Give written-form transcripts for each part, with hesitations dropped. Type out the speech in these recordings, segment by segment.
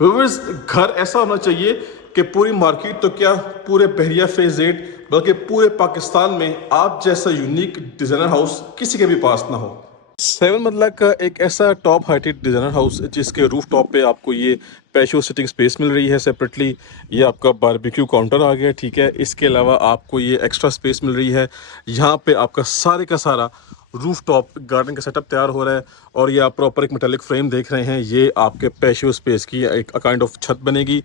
Viewers, घर ऐसा होना चाहिए कि पूरी मार्केट तो क्या, पूरे बहरिया फेज 8 बल्कि पूरे पाकिस्तान में आप जैसा यूनिक डिजाइनर हाउस किसी के भी पास ना हो। 7 मरला का एक ऐसा टॉप हाइटेड डिजाइनर हाउस जिसके रूफ टॉप पे आपको ये पैशो सिटिंग स्पेस मिल रही है सेपरेटली। ये आपका बारबेक्यू काउंटर आ गया, ठीक है। इसके अलावा आपको ये एक्स्ट्रा स्पेस मिल रही है। यहाँ पे आपका सारे का सारा रूफ टॉप गार्डन का सेटअप तैयार हो रहा है। और ये आप प्रॉपर एक मेटालिक फ्रेम देख रहे हैं, ये आपके पैशियो स्पेस की एक काइंड ऑफ छत बनेगी।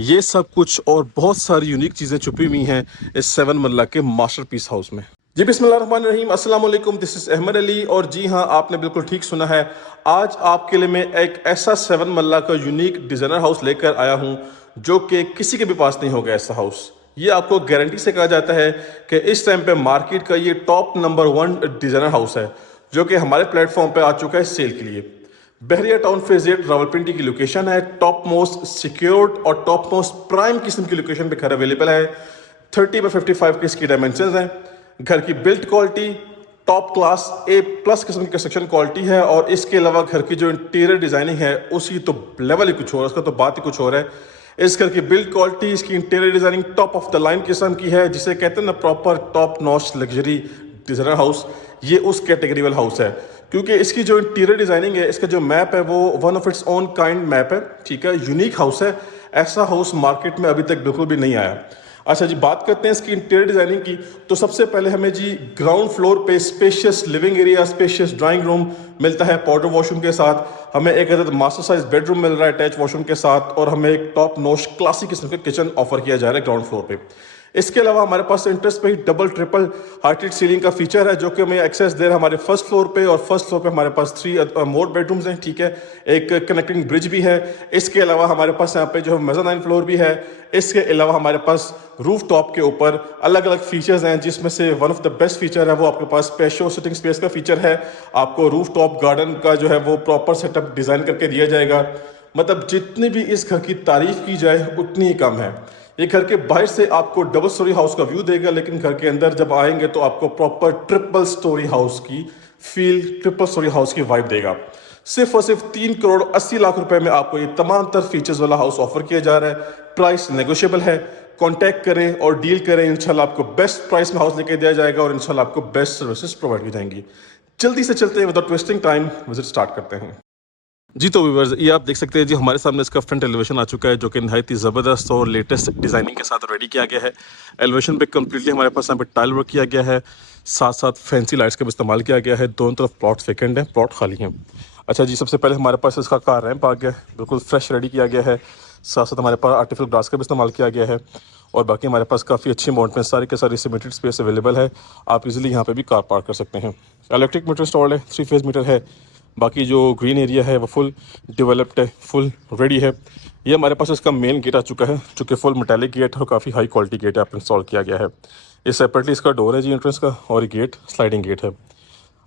ये सब कुछ और बहुत सारी यूनिक चीज़ें छुपी हुई हैं इस 7 मरला के मास्टरपीस हाउस में। जी बिस्मिल्लाहिर्रहमानिर्रहीम, अस्सलाम वालेकुम, दिस इज अहमद अली। और जी हाँ, आपने बिल्कुल ठीक सुना है। आज आपके लिए मैं एक ऐसा 7 मरला का यूनिक डिज़ाइनर हाउस लेकर आया हूँ जो कि किसी के भी पास नहीं होगा ऐसा हाउस। ये आपको गारंटी से कहा जाता है कि इस टाइम पे मार्केट का ये टॉप नंबर 1 डिज़ाइनर हाउस है जो कि हमारे प्लेटफॉर्म पे आ चुका है सेल के लिए। बहरिया टाउन फेज 8 रावलपिंडी की लोकेशन है। टॉप मोस्ट सिक्योर्ड और टॉप मोस्ट प्राइम किस्म की लोकेशन पे घर अवेलेबल है। 30x55 की इसकी डायमेंशन है। घर की build quality top class A+ किस्म की कंस्ट्रक्शन क्वालिटी है। और इसके अलावा घर की जो इंटीरियर डिजाइनिंग है उसकी तो लेवल ही कुछ और है, उसका तो बात ही कुछ और है। इस घर की बिल्ड क्वालिटी, इसकी interior designing top of the line किस्म की है, जिसे कहते हैं ना proper top notch luxury designer house. ये उस कैटेगरी वाला हाउस है क्योंकि इसकी जो इंटीरियर डिजाइनिंग है, इसका जो मैप है वो one of its own kind map है, ठीक है। यूनिक हाउस है, ऐसा हाउस मार्केट में अभी तक बिल्कुल भी नहीं आया। अच्छा जी, बात करते हैं इसकी इंटीरियर डिजाइनिंग की। तो सबसे पहले हमें जी ग्राउंड फ्लोर पे spacious living area, spacious drawing room मिलता है पाउडर वॉशरूम के साथ। हमें एक अदद मास्टर साइज बेडरूम मिल रहा है अटैच वॉशरूम के साथ। और हमें एक टॉप नॉच क्लासिक किस्म का किचन ऑफर किया जा रहा है ग्राउंड फ्लोर पे। इसके अलावा हमारे पास इंटरेस्ट पे ही डबल ट्रिपल हाइटेड सीलिंग का फीचर है जो कि हमें एक्सेस दे रहा है हमारे फर्स्ट फ्लोर पे। और फर्स्ट फ्लोर पे हमारे पास 3 मोर बेडरूम्स हैं, ठीक है। एक कनेक्टिंग ब्रिज भी है। इसके अलावा हमारे पास यहाँ पे जो मेज़ानाइन फ्लोर भी है। इसके अलावा हमारे पास रूफ टॉप के ऊपर अलग अलग फीचर्स हैं, जिसमें से one of the best feature है वो आपके पास पैशो सिटिंग स्पेस का फीचर है। आपको रूफ टॉप गार्डन का जो है वो प्रॉपर सेटअप डिजाइन करके दिया जाएगा। मतलब जितनी भी इस घर की तारीफ की जाए उतनी ही कम है। ये घर के बाहर से आपको डबल स्टोरी हाउस का व्यू देगा, लेकिन घर के अंदर जब आएंगे तो आपको प्रॉपर ट्रिपल स्टोरी हाउस की फील, ट्रिपल स्टोरी हाउस की वाइब देगा। सिर्फ और सिर्फ 3 करोड़ 80 लाख रुपए में आपको ये तमाम तर फीचर्स वाला हाउस ऑफर किया जा रहा है। प्राइस नेगोशिएबल है। कॉन्टैक्ट करें और डील करें, इंशाल्लाह आपको बेस्ट प्राइस में हाउस लेके दिया जाएगा और इंशाल्लाह आपको बेस्ट सर्विसेज प्रोवाइड की जाएंगी। जल्दी से चलते हैं, without wasting time visit start करते हैं। जी तो व्यूअर्स, ये आप देख सकते हैं जी, हमारे सामने इसका फ्रंट एलिवेशन आ चुका है जो कि नहायत ही ज़बरदस्त और लेटेस्ट डिज़ाइनिंग के साथ रेडी किया गया है। एलिवेशन पे कम्प्लीटली हमारे पास यहाँ पे टाइल वर्क किया गया है, साथ साथ फैंसी लाइट्स का भी इस्तेमाल किया गया है। दोनों तरफ प्लॉट्स वैकेंट हैं, प्लॉट खाली हैं। अच्छा जी, सबसे पहले हमारे पास इसका कार रैंप आ गया है, बिल्कुल फ्रेश रेडी किया गया है। साथ साथ हमारे पास आर्टिफिशियल ग्रास का भी इस्तेमाल किया गया है। और बाकी हमारे पास काफ़ी अच्छी अमाउंट में सारी के सारी सिमेंटेड स्पेस अवेलेबल है। आप इजीली यहाँ पे भी कार पार्क कर सकते हैं। इलेक्ट्रिक मीटर इंस्टॉल्ड है, 3 फेज मीटर है। बाकी जो ग्रीन एरिया है वो फुल डेवलप्ड है, फुल रेडी है। ये हमारे पास इसका मेन गेट आ चुका है जो कि फुल मेटालिक गेट है और काफ़ी हाई क्वालिटी गेट है, आप इंस्टॉल किया गया है। ये सेपरेटली इसका डोर है जी एंट्रेंस का, और ये गेट स्लाइडिंग गेट है।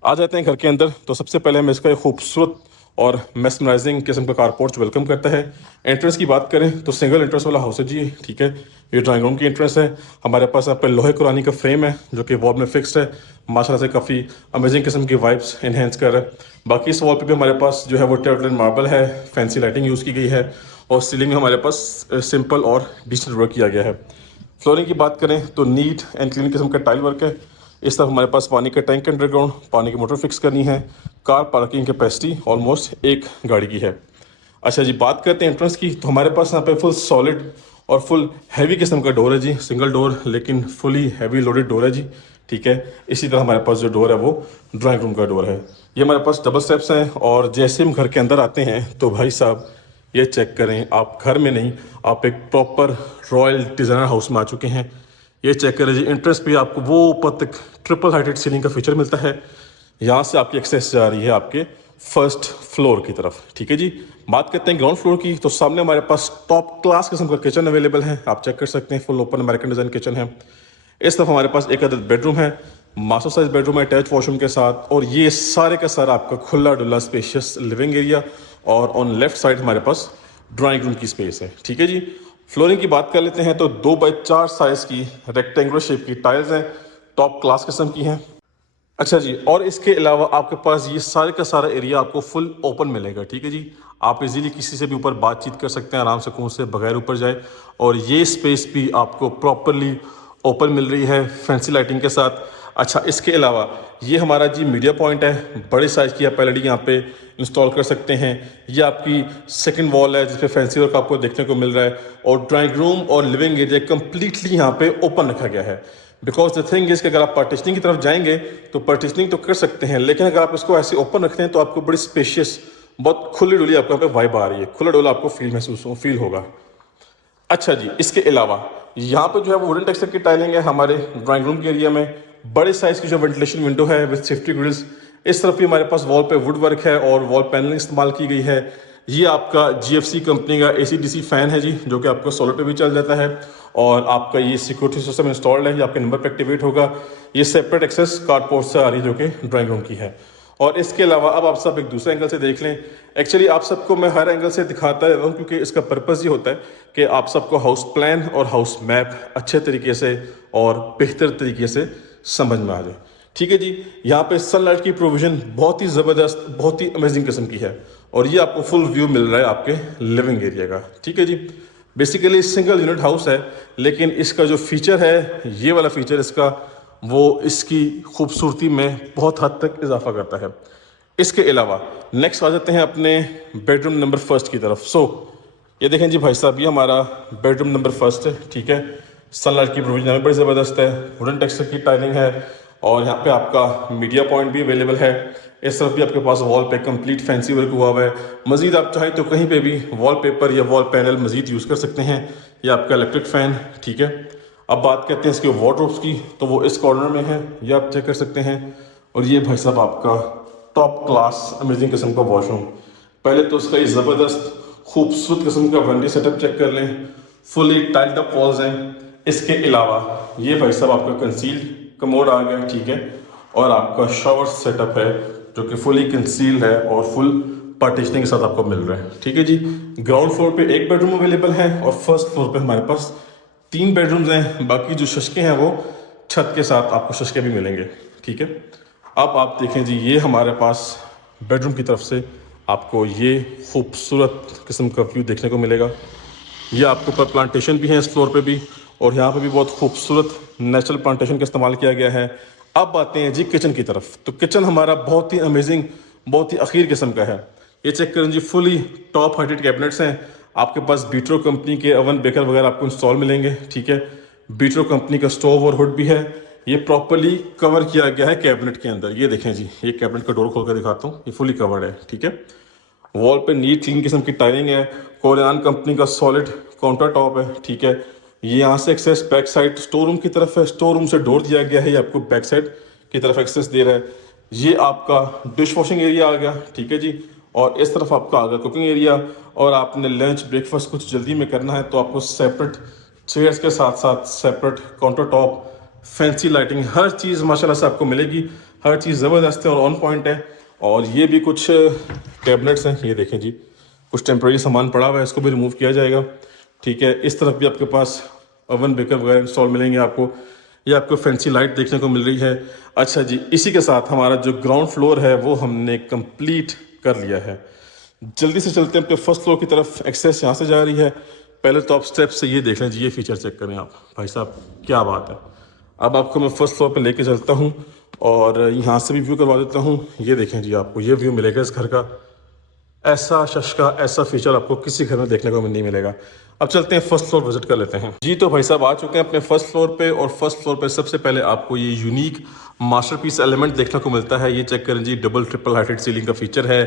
आ जाते हैं घर के अंदर। तो सबसे पहले हमें इसका एक खूबसूरत और मेस्मराइजिंग किस्म का कार पोर्च वेलकम करता है। एंट्रेंस की बात करें तो सिंगल एंट्रेंस वाला हाउस है जी, ठीक है। ये ड्राइंग रूम की एंट्रेंस है। हमारे पास यहाँ पे लोहे कुरानी का फ्रेम है जो कि वॉल में फिक्स्ड है, माशाल्लाह से काफ़ी अमेजिंग किस्म की वाइब्स इन्हेंस कर रहा है। बाकी इस वॉल पे भी हमारे पास जो है वो टेरेक्लोर मार्बल है, फैंसी लाइटिंग यूज़ की गई है। और सीलिंग में हमारे पास सिंपल और डिजिटल वर्क किया गया है। फ्लोरिंग की बात करें तो नीट एंड क्लीन किस्म का टाइल वर्क है। इस तरफ हमारे पास पानी का टैंक अंडरग्राउंड, पानी की मोटर फिक्स करनी है। कार पार्किंग कैपेसिटी ऑलमोस्ट एक गाड़ी की है। अच्छा जी, बात करते हैं एंट्रेंस की। तो हमारे पास यहाँ पे फुल सॉलिड और फुल हैवी किस्म का डोर है जी, सिंगल डोर लेकिन फुली हैवी लोडेड डोर है जी, ठीक है। इसी तरह हमारे पास जो डोर है वो ड्राइंग रूम का डोर है। ये हमारे पास डबल स्टेप्स हैं। और जैसे हम घर के अंदर आते हैं तो भाई साहब ये चेक करें, आप घर में नहीं, आप एक प्रॉपर रॉयल डिज़ाइनर हाउस में आ चुके हैं। ये चेक करें जी, एंट्रेंस पे आपको वो ऊपर तक ट्रिपल हाइटेड सीलिंग का फीचर मिलता है। यहाँ से आपकी एक्सेस जा रही है आपके फर्स्ट फ्लोर की तरफ, ठीक है जी। बात करते हैं ग्राउंड फ्लोर की। तो सामने हमारे पास टॉप क्लास किस्म का किचन अवेलेबल है, आप चेक कर सकते हैं। Full open American design kitchen है। इस तरफ हमारे पास एक अदद बेडरूम है, मास्टर साइज बेडरूम है अटैच वॉशरूम के साथ। और ये सारे का सारा आपका खुला डुला स्पेशियस लिविंग एरिया। और ऑन लेफ्ट साइड हमारे पास ड्राइंग रूम की स्पेस है, ठीक है जी। फ्लोरिंग की बात कर लेते हैं तो 2x4 साइज की रेक्टेंगुलर शेप की टाइल्स हैं, टॉप क्लास किस्म की हैं। अच्छा जी, और इसके अलावा आपके पास ये सारे का सारा एरिया आपको फुल ओपन मिलेगा, ठीक है जी। आप इजीली किसी से भी ऊपर बातचीत कर सकते हैं आराम से, कौन से बगैर ऊपर जाए। और ये स्पेस भी आपको प्रॉपरली ओपन मिल रही है फैंसी लाइटिंग के साथ। अच्छा, इसके अलावा ये हमारा जी मीडिया पॉइंट है, बड़े साइज़ की आप एलईडी यहाँ पे इंस्टॉल कर सकते हैं। ये आपकी सेकंड वॉल है जिसपे फैंसी वर्क आपको देखने को मिल रहा है। और ड्राइंग रूम और लिविंग एरिया कम्प्लीटली यहाँ पे ओपन रखा गया है। बिकॉज द थिंग इज कि अगर आप पार्टीशनिंग की तरफ जाएंगे तो पार्टीशनिंग तो कर सकते हैं, लेकिन अगर आप इसको ऐसे ओपन रखते हैं तो आपको बड़ी स्पेशियस, बहुत खुली डुली आपको यहाँ पे वाइब आ रही है, खुला डुला आपको फील होगा। अच्छा जी, इसके अलावा यहाँ पे जो है वो वुडन टेक्सचर की टाइलिंग है हमारे ड्राइंग रूम के एरिया में। बड़े साइज की जो वेंटिलेशन विंडो है विद सेफ्टी ग्रिल्स। इस तरफ भी हमारे पास वॉल पे वुड वर्क है और वॉल पैनलिंग इस्तेमाल की गई है। ये आपका जीएफसी कंपनी का एसी डीसी फैन है जी, जो कि आपको सोलर पे भी चल जाता है। और आपका ये सिक्योरिटी सिस्टम इंस्टॉल्ड है, ये आपके नंबर पर एक्टिवेट होगा। ये सेपरेट एक्सेस कार्डपोर्ट से आ रही है जो कि ड्राइंग रूम की है। और इसके अलावा अब आप सब एक दूसरे एंगल से देख लें। एक्चुअली आप सबको मैं हर एंगल से दिखाता रहता हूँ क्योंकि इसका पर्पज़ ये होता है कि आप सबको हाउस प्लान और हाउस मैप अच्छे तरीके से और बेहतर तरीके से समझ में आ जाए, ठीक है जी। यहाँ पे सनलाइट की प्रोविज़न बहुत ही ज़बरदस्त, बहुत ही अमेजिंग किस्म की है। और ये आपको फुल व्यू मिल रहा है आपके लिविंग एरिया का, ठीक है जी। बेसिकली सिंगल यूनिट हाउस है, लेकिन इसका जो फीचर है, ये वाला फीचर इसका, वो इसकी खूबसूरती में बहुत हद तक इजाफा करता है। इसके अलावा नेक्स्ट आ जाते हैं अपने बेडरूम नंबर फर्स्ट की तरफ। ये देखें जी भाई साहब, ये हमारा बेडरूम नंबर फर्स्ट है, ठीक है। सनलाइट की प्रोविजन बड़ी ज़बरदस्त है, वुडन टेक्सचर की टाइलिंग है। और यहाँ पे आपका मीडिया पॉइंट भी अवेलेबल है। इस तरफ भी आपके पास वॉल पे कंप्लीट फैंसी वर्क हुआ हुआ है। मजीद आप चाहें तो कहीं पे भी वॉलपेपर या वॉल पैनल मजीद यूज़ कर सकते हैं। ये आपका इलेक्ट्रिक फ़ैन, ठीक है। अब बात करते हैं इसके वार्डरोब्स की, तो वो इस कॉर्नर में है, ये आप चेक कर सकते हैं। और ये भाई साहब आपका टॉप क्लास अमेजिंग किस्म का वॉशरूम। पहले तो इसका ये ज़बरदस्त खूबसूरत किस्म का वनडी सेटअप चेक कर लें, फुली टाइल्ड अप वॉल्स हैं। इसके अलावा ये भाई साहब आपका कंसील्ड कमोड आ गया, ठीक है। और आपका शावर सेटअप है जो कि फुली कंसील्ड है और फुल पार्टीशनिंग के साथ आपको मिल रहा है, ठीक है जी। ग्राउंड फ्लोर पे एक बेडरूम अवेलेबल है और फर्स्ट फ्लोर पे हमारे पास 3 बेडरूम्स हैं। बाकी जो शशके हैं वो छत के साथ आपको शशके भी मिलेंगे, ठीक है। अब आप देखें जी, ये हमारे पास बेडरूम की तरफ से आपको ये खूबसूरत किस्म का व्यू देखने को मिलेगा। ये आपके ऊपर प्लांटेशन भी है इस फ्लोर पे भी, और यहाँ पे भी बहुत खूबसूरत नेचुरल प्लांटेशन का इस्तेमाल किया गया है। अब आते हैं जी किचन की तरफ। तो किचन हमारा बहुत ही अमेजिंग, बहुत ही अखीर किस्म का है। ये चेक करें जी, फुली टॉप हाइटेड कैबिनेट्स हैं। आपके पास बीट्रो कंपनी के ओवन बेकर वगैरह आपको इंस्टॉल मिलेंगे, ठीक है। बीट्रो कंपनी का स्टोव और हुड भी है। ये प्रॉपरली कवर किया गया है कैबिनेट के अंदर। ये देखें जी, ये कैबिनेट का डोर खोल कर दिखाता हूँ, ये फुली कवर्ड है, ठीक है। वॉल पे नीट क्लीन किस्म की टाइलिंग है। कोरियान कंपनी का सॉलिड काउंटर टॉप है, ठीक है। ये यहाँ से access back side store room की तरफ है। स्टोर रूम से डोर दिया गया है, ये आपको बैक साइड की तरफ एक्सेस दे रहा है। ये आपका डिश वॉशिंग एरिया आ गया, ठीक है जी। और इस तरफ आपका आ गया कुकिंग एरिया। और आपने लंच ब्रेकफास्ट कुछ जल्दी में करना है तो आपको सेपरेट चेयर्स के साथ साथ separate counter top, fancy lighting, हर चीज़ माशाल्लाह से आपको मिलेगी। हर चीज़ ज़बरदस्त है और ऑन पॉइंट है। और ये भी कुछ कैबिनेट्स हैं, ये देखें जी, कुछ टेम्प्रेरी सामान पड़ा हुआ है, इसको भी रिमूव किया जाएगा, ठीक है। इस तरफ भी आपके पास ओवन बेकर वगैरह इंस्टॉल मिलेंगे आपको। ये आपको फैंसी लाइट देखने को मिल रही है। अच्छा जी, इसी के साथ हमारा जो ग्राउंड फ्लोर है वो हमने कंप्लीट कर लिया है। जल्दी से चलते हैं अपने फर्स्ट फ्लोर की तरफ। एक्सेस यहाँ से जा रही है। पहले तो आप स्टेप से ये देख लें जी, ये फीचर चेक करें आप भाई साहब, क्या बात है। अब आपको मैं फर्स्ट फ्लोर पे लेके चलता हूँ और यहाँ से भी व्यू करवा देता हूँ। ये देखें जी, आपको ये व्यू मिलेगा इस घर का। ऐसा शशका, ऐसा फीचर आपको किसी घर में देखने को नहीं मिलेगा। अब चलते हैं फर्स्ट फ्लोर विजिट कर लेते हैं जी। तो भाई साहब आ चुके हैं अपने फर्स्ट फ्लोर पे। और फर्स्ट फ्लोर पे सबसे पहले आपको ये यूनिक मास्टरपीस एलिमेंट देखने को मिलता है। ये चेक करें जी, डबल ट्रिपल हाइटेड सीलिंग का फीचर है,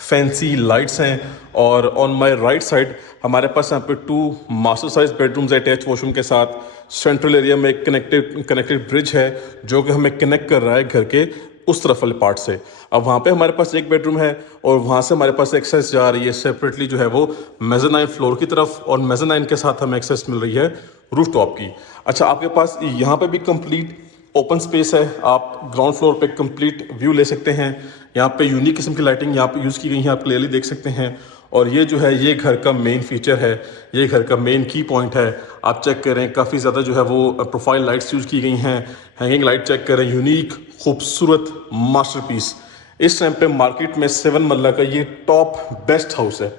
फैंसी लाइट्स हैं। और ऑन माय राइट साइड हमारे पास यहाँ पे 2 master size bedrooms attach washroom के साथ। सेंट्रल एरिया में एक कनेक्टेड ब्रिज है जो कि हमें कनेक्ट कर रहा है घर के उस तरफ वाले पार्ट से। अब वहाँ पे हमारे पास एक बेडरूम है और वहाँ से हमारे पास एक्सेस जा रही है सेपरेटली जो है वो मेज़ानाइन फ्लोर की तरफ। और मेज़ानाइन के साथ हमें एक्सेस मिल रही है रूफ टॉप की। अच्छा, आपके पास यहाँ पे भी कंप्लीट ओपन स्पेस है। आप ग्राउंड फ्लोर पे कंप्लीट व्यू ले सकते हैं। यहाँ पे यूनिक किस्म की लाइटिंग यहाँ पे यूज़ की गई है, आप क्लियरली देख सकते हैं। और ये जो है ये घर का मेन फीचर है, ये घर का मेन की पॉइंट है। आप चेक करें काफ़ी ज़्यादा जो है वो प्रोफाइल लाइट्स यूज़ की गई हैं। हैंगिंग लाइट चेक करें, यूनिक खूबसूरत मास्टरपीस। इस टाइम पे मार्केट में 7 मरला का ये टॉप बेस्ट हाउस है।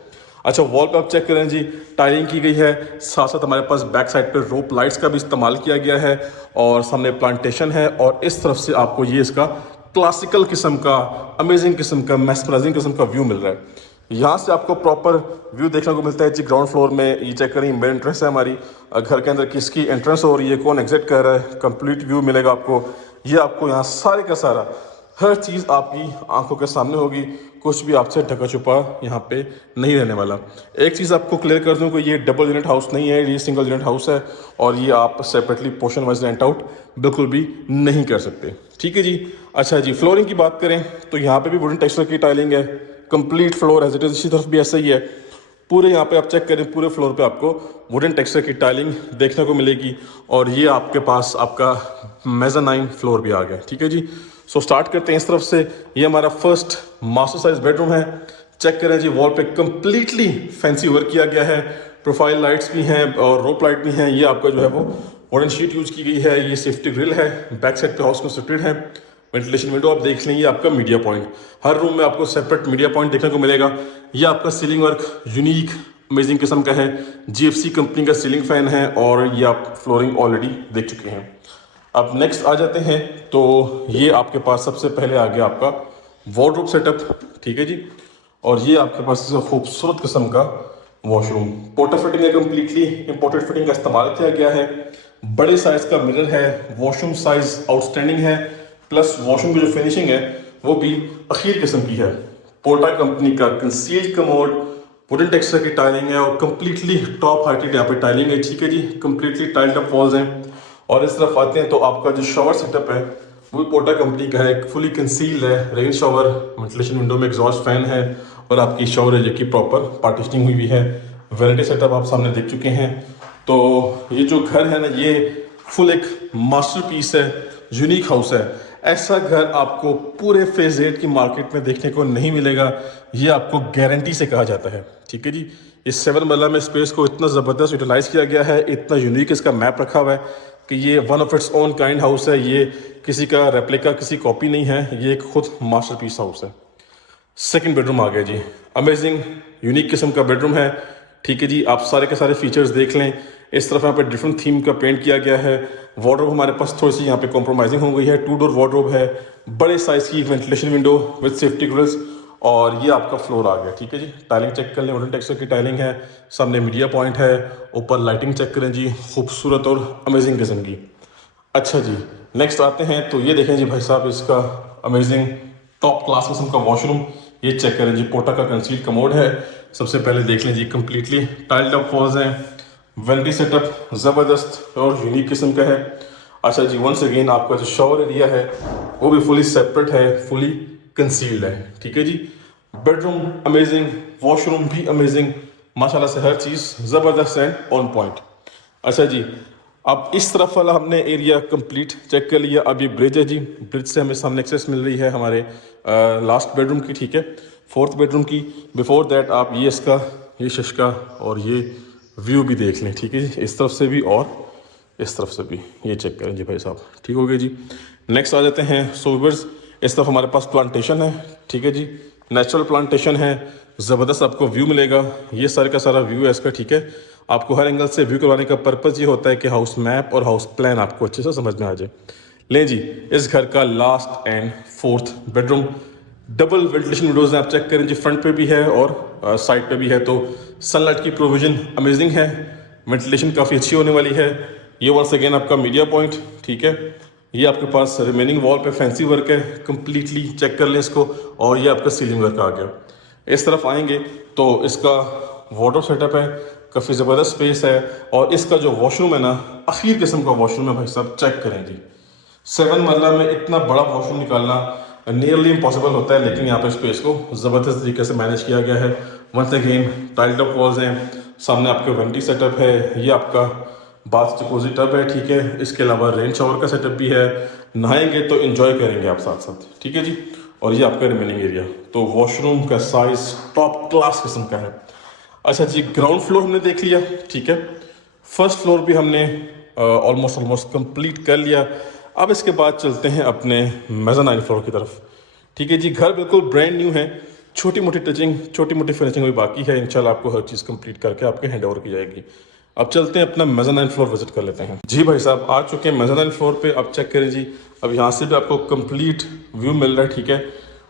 अच्छा, वॉल पे आप चेक करें जी, टाइलिंग की गई है, साथ साथ हमारे पास बैक साइड पे रोप लाइट्स का भी इस्तेमाल किया गया है और सामने प्लांटेशन है और इस तरफ से आपको ये इसका क्लासिकल किस्म का, अमेजिंग किस्म का, मेस्मराइजिंग किस्म का व्यू मिल रहा है। यहाँ से आपको प्रॉपर व्यू देखने को मिलता है जी। ग्राउंड फ्लोर में ये चेक करें, मेन एंट्रेंस है हमारी, घर के अंदर किसकी एंट्रेंस हो रही है, कौन एग्जिट कर रहा है, कंप्लीट व्यू मिलेगा आपको। ये आपको यहाँ सारे का सारा हर चीज़ आपकी आंखों के सामने होगी, कुछ भी आपसे ढका छुपा यहाँ पे नहीं रहने वाला। एक चीज़ आपको क्लियर कर दूँ कि ये डबल यूनिट हाउस नहीं है, ये सिंगल यूनिट हाउस है और ये आप separately portion wise rent out बिल्कुल भी नहीं कर सकते। ठीक है जी। अच्छा जी, फ्लोरिंग की बात करें तो यहाँ पे भी वुडन टेक्सचर की टाइलिंग है, complete floor as it is. इसी तरफ भी ऐसा ही है, पूरे यहाँ पे आप चेक करें, पूरे फ्लोर पे आपको वुडन टेक्सचर की टाइलिंग देखने को मिलेगी और ये आपके पास आपका मेज़ानाइन फ्लोर भी आ गया। ठीक है जी। सो स्टार्ट करते हैं इस तरफ से। ये हमारा फर्स्ट मास्टर साइज बेडरूम है। चेक करें जी, वॉल पे कंप्लीटली फैंसी वर्क किया गया है, प्रोफाइल लाइट्स भी हैं और रोप लाइट भी हैं। ये आपका जो है वो वुडन शीट यूज की गई है, ये सेफ्टी ग्रिल है, बैक साइड पे हाउस कंस्ट्रक्टेड है। वेंटिलेशन विंडो आप देख लें, ये आपका मीडिया पॉइंट, हर रूम में आपको सेपरेट मीडिया पॉइंट देखने को मिलेगा। ये आपका सीलिंग वर्क यूनिक अमेजिंग किस्म का है, जीएफसी कंपनी का सीलिंग फैन है और ये आप फ्लोरिंग ऑलरेडी देख चुके हैं। अब नेक्स्ट आ जाते हैं तो ये आपके पास सबसे पहले आ गया आपका वार्डरोब सेटअप। ठीक है जी। और ये आपके पास खूबसूरत किस्म का वॉशरूम, पोर्टा फिटिंग है, कंप्लीटली इंपोर्टेड फिटिंग का इस्तेमाल किया गया है। बड़े साइज का मिरर है, वॉशरूम साइज आउटस्टैंडिंग है, प्लस वॉशरूम की जो फिनिशिंग है वो भी अखीर किस्म की है। पोर्टा कंपनी का कंसील्ड कमोड, वुडन टेक्सचर की टाइलिंग है और कंप्लीटली टॉप हाइटेड यहाँ पे टाइलिंग है। ठीक है जी, कंप्लीटली टाइल्ड अप वॉल्स हैं। और इस तरफ आते हैं तो आपका जो शावर सेटअप है वो पोर्टा कंपनी का है, फुली कंसील्ड है, रेन शावर, वेंटिलेशन विंडो में एग्जॉस्ट फैन है और आपकी शावर है जो कि प्रॉपर पार्टीशनिंग हुई भी है। वैनिटी सेटअप आप सामने देख चुके हैं। तो ये जो घर है ना, ये फुल एक मास्टरपीस है, यूनिक हाउस है। ऐसा घर आपको पूरे फेज 8 की मार्केट में देखने को नहीं मिलेगा, ये आपको गारंटी से कहा जाता है। ठीक है जी। इस 7 मरला में स्पेस को इतना ज़बरदस्त यूटिलाइज किया गया है, इतना यूनिक इसका मैप रखा हुआ है कि ये one of its own kind house है। ये किसी का रेप्लिका, किसी कॉपी नहीं है, ये एक खुद मास्टरपीस हाउस है। सेकंड बेडरूम आ गया जी, अमेजिंग यूनिक किस्म का बेडरूम है। ठीक है जी, आप सारे के सारे फीचर्स देख लें। इस तरफ यहाँ पे डिफरेंट थीम का पेंट किया गया है। वार्डरोब हमारे पास थोड़ी सी यहाँ पे कॉम्प्रोमाइजिंग हो गई है, 2 डोर वार्डरोब है, बड़े साइज की ventilation window with safety grills और ये आपका फ्लोर आ गया। ठीक है जी। टाइलिंग चेक कर लें, वुडन टेक्सचर की टाइलिंग है, सामने मीडिया पॉइंट है, ऊपर लाइटिंग चेक करें जी, खूबसूरत और अमेजिंग किस्म की। अच्छा जी, नेक्स्ट आते हैं तो ये देखें जी भाई साहब, इसका अमेजिंग टॉप क्लास किस्म का वॉशरूम। ये चेक करें जी, पोर्टा का कंसील्ड कमोड है। सबसे पहले देख लें जी, कंप्लीटली टाइल्ड अप वॉल्स हैं, वेनिटी सेटअप ज़बरदस्त और यूनिक किस्म का है। अच्छा जी, वंस अगेन आपका जो शॉवर एरिया है वो भी फुली सेपरेट है, फुली कंसील्ड है। ठीक है जी। बेडरूम अमेजिंग, वॉशरूम भी अमेजिंग, माशाल्लाह से हर चीज़ ज़बरदस्त एंड ऑन पॉइंट। अच्छा जी, अब इस तरफ वाला हमने एरिया कंप्लीट चेक कर लिया। अब ये ब्रिज है जी, ब्रिज से हमें सामने एक्सेस मिल रही है हमारे लास्ट बेडरूम की। ठीक है, फोर्थ बेडरूम की। बिफोर दैट आप ये इसका, ये शशका और ये व्यू भी देख लें। ठीक है जी, इस तरफ से भी और इस तरफ से भी, ये चेक करें जी भाई साहब। ठीक हो गया जी। नेक्स्ट आ जाते हैं सोवर्स। इस तरफ हमारे पास प्लांटेशन है। ठीक है जी, नेचुरल प्लांटेशन है, ज़बरदस्त आपको व्यू मिलेगा। ये सारे का सारा व्यू है इसका। ठीक है, आपको हर एंगल से व्यू करवाने का पर्पज़ ये होता है कि हाउस मैप और हाउस प्लान आपको अच्छे से समझ में आ जाए। लें जी, इस घर का last and fourth bedroom, double ventilation Windows आप चेक करें जी, फ्रंट पे भी है और साइड पे भी है, तो सनलाइट की प्रोविजन अमेजिंग है, वेंटिलेशन काफ़ी अच्छी होने वाली है। ये वंस अगेन आपका मीडिया पॉइंट। ठीक है, ये आपके पास रिमेनिंग वॉल पे फैंसी वर्क है, कंप्लीटली चेक कर लें इसको। और ये आपका सीलिंग वर्क आ गया। इस तरफ आएंगे तो इसका वार्डरोब सेटअप है, काफ़ी ज़बरदस्त स्पेस है और इसका जो वॉशरूम है ना, अखीर किस्म का वॉशरूम है भाई साहब। चेक करें जी, 7 मरला में इतना बड़ा वॉशरूम निकालना नियरली इम्पॉसिबल होता है, लेकिन यहाँ पे स्पेस को ज़बरदस्त तरीके से मैनेज किया गया है। Once again tiled up walls हैं, सामने आपका वेंटी सेटअप है, ये आपका बाथ जकूज़ी टब है। ठीक है, इसके अलावा रेन शावर का सेटअप भी है। नहाएंगे तो इन्जॉय करेंगे आप साथ साथ। ठीक है जी। और ये आपका रिमेनिंग एरिया। तो वॉशरूम का साइज टॉप क्लास किस्म का है। अच्छा जी, ग्राउंड फ्लोर हमने देख लिया, ठीक है। फर्स्ट फ्लोर भी हमने ऑलमोस्ट कंप्लीट कर लिया। अब इसके बाद चलते हैं अपने मेज़ानाइन फ्लोर की तरफ, ठीक है जी। घर बिल्कुल ब्रांड न्यू है, छोटी मोटी टचिंग, छोटी मोटी फिनिशिंग भी बाकी है। इंशाल्लाह आपको हर चीज़ कंप्लीट करके आपके हैंड ओवर की जाएगी। अब चलते हैं अपना मेज़ानाइन फ्लोर विजिट कर लेते हैं। जी भाई साहब, आ चुके हैं मेज़ानाइन फ्लोर पे। अब चेक करें जी, अब यहाँ से भी आपको कंप्लीट व्यू मिल रहा है, ठीक है।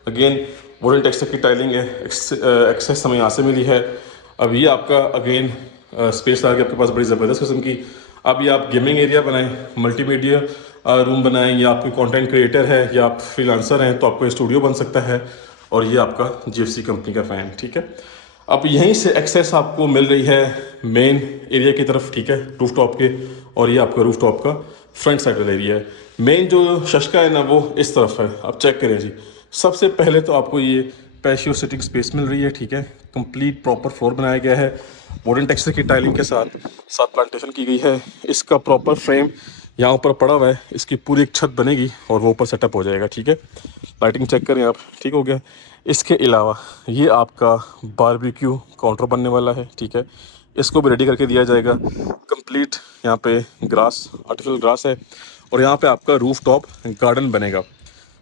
अगेन वुडन टेक्सचर की टाइलिंग है, एक्सेस हमें यहाँ से मिली है। अब ये आपका अगेन स्पेस आ गई आपके पास बड़ी ज़बरदस्त किस्म की। अब ये आप गेमिंग एरिया बनाएं, मल्टीमीडिया रूम बनाएं, या आप कोई कंटेंट क्रिएटर है या आप फ्रीलांसर हैं तो आपको स्टूडियो बन सकता है। और ये आपका GFC कंपनी का फ़ैन, ठीक है। अब यहीं से एक्सेस आपको मिल रही है मेन एरिया की तरफ, ठीक है, रूफ टॉप के। और ये आपका रूफ टॉप का फ्रंट साइड वाला एरिया है। मेन जो शशका है ना वो इस तरफ है। अब चेक करें जी, सबसे पहले तो आपको ये पैशियो सिटिंग स्पेस मिल रही है, ठीक है। कंप्लीट प्रॉपर फ्लोर बनाया गया है वुडन टेक्सचर की टाइलिंग के साथ प्लांटेशन की गई है। इसका प्रॉपर फ्रेम यहाँ ऊपर पड़ा हुआ है, इसकी पूरी एक छत बनेगी और वो ऊपर सेटअप हो जाएगा, ठीक है। लाइटिंग चेक करें आप, ठीक हो गया। इसके अलावा ये आपका बारबेक्यू काउंटर बनने वाला है, ठीक है। इसको भी रेडी करके दिया जाएगा। कंप्लीट यहाँ पे ग्रास, आर्टिफिशियल ग्रास है। और यहाँ पे आपका रूफ टॉप गार्डन बनेगा।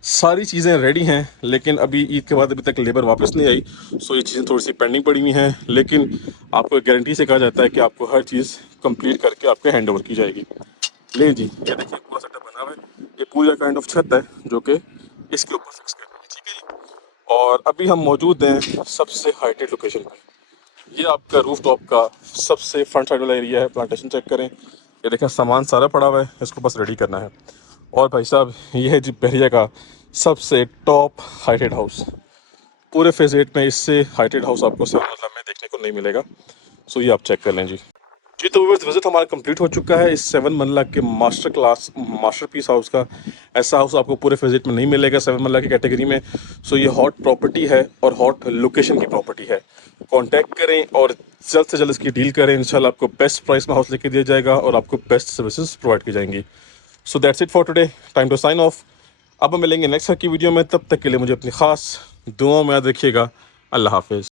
सारी चीज़ें रेडी हैं, लेकिन अभी ईद के बाद अभी तक लेबर वापस नहीं आई, सो ये चीज़ें थोड़ी सी पेंडिंग पड़ी हुई हैं। लेकिन आपको गारंटी से कहा जाता है कि आपको हर चीज़ कंप्लीट करके आपके हैंड ओवर की जाएगी। ले जी, ये देखिए पूरा सेटअप बना हुआ है। ये पूरा काइंड ऑफ छत है जो कि इसके ऊपर फिक्स करनी है, ठीक है जी। और अभी हम मौजूद हैं सबसे हाइटेड लोकेशन पे। ये आपका रूफ टॉप का सबसे फ्रंट साइड वाला एरिया है। प्लांटेशन चेक करें, ये देखें सामान सारा पड़ा हुआ है, इसको बस रेडी करना है। और भाई साहब, ये है जी बहरिया का सबसे टॉप हाइटेड हाउस। पूरे फेज 8 में इससे हाइटेड हाउस आपको 7 मंजिला में देखने को नहीं मिलेगा। सो ये आप चेक कर लें जी। जी तो व्यूअर्स, विजिट हमारा कंप्लीट हो चुका है इस 7 मंजिला के मास्टरपीस हाउस का। ऐसा हाउस आपको पूरे फेज 8 में नहीं मिलेगा 7 मंजिला की कैटेगरी में। सो ये हॉट प्रॉपर्टी है और हॉट लोकेशन की प्रॉपर्टी है। कांटेक्ट करें और जल्द से जल्द इसकी डील करें। इंशाल्लाह आपको बेस्ट प्राइस में हाउस लेके दिया जाएगा और आपको बेस्ट सर्विसेज प्रोवाइड की जाएंगी। So that's it for today, time to sign off. अब हम मिलेंगे नेक्स्ट की वीडियो में, तब तक के लिए मुझे अपनी खास दुआओं में याद रखिएगा। अल्लाह हाफिज़।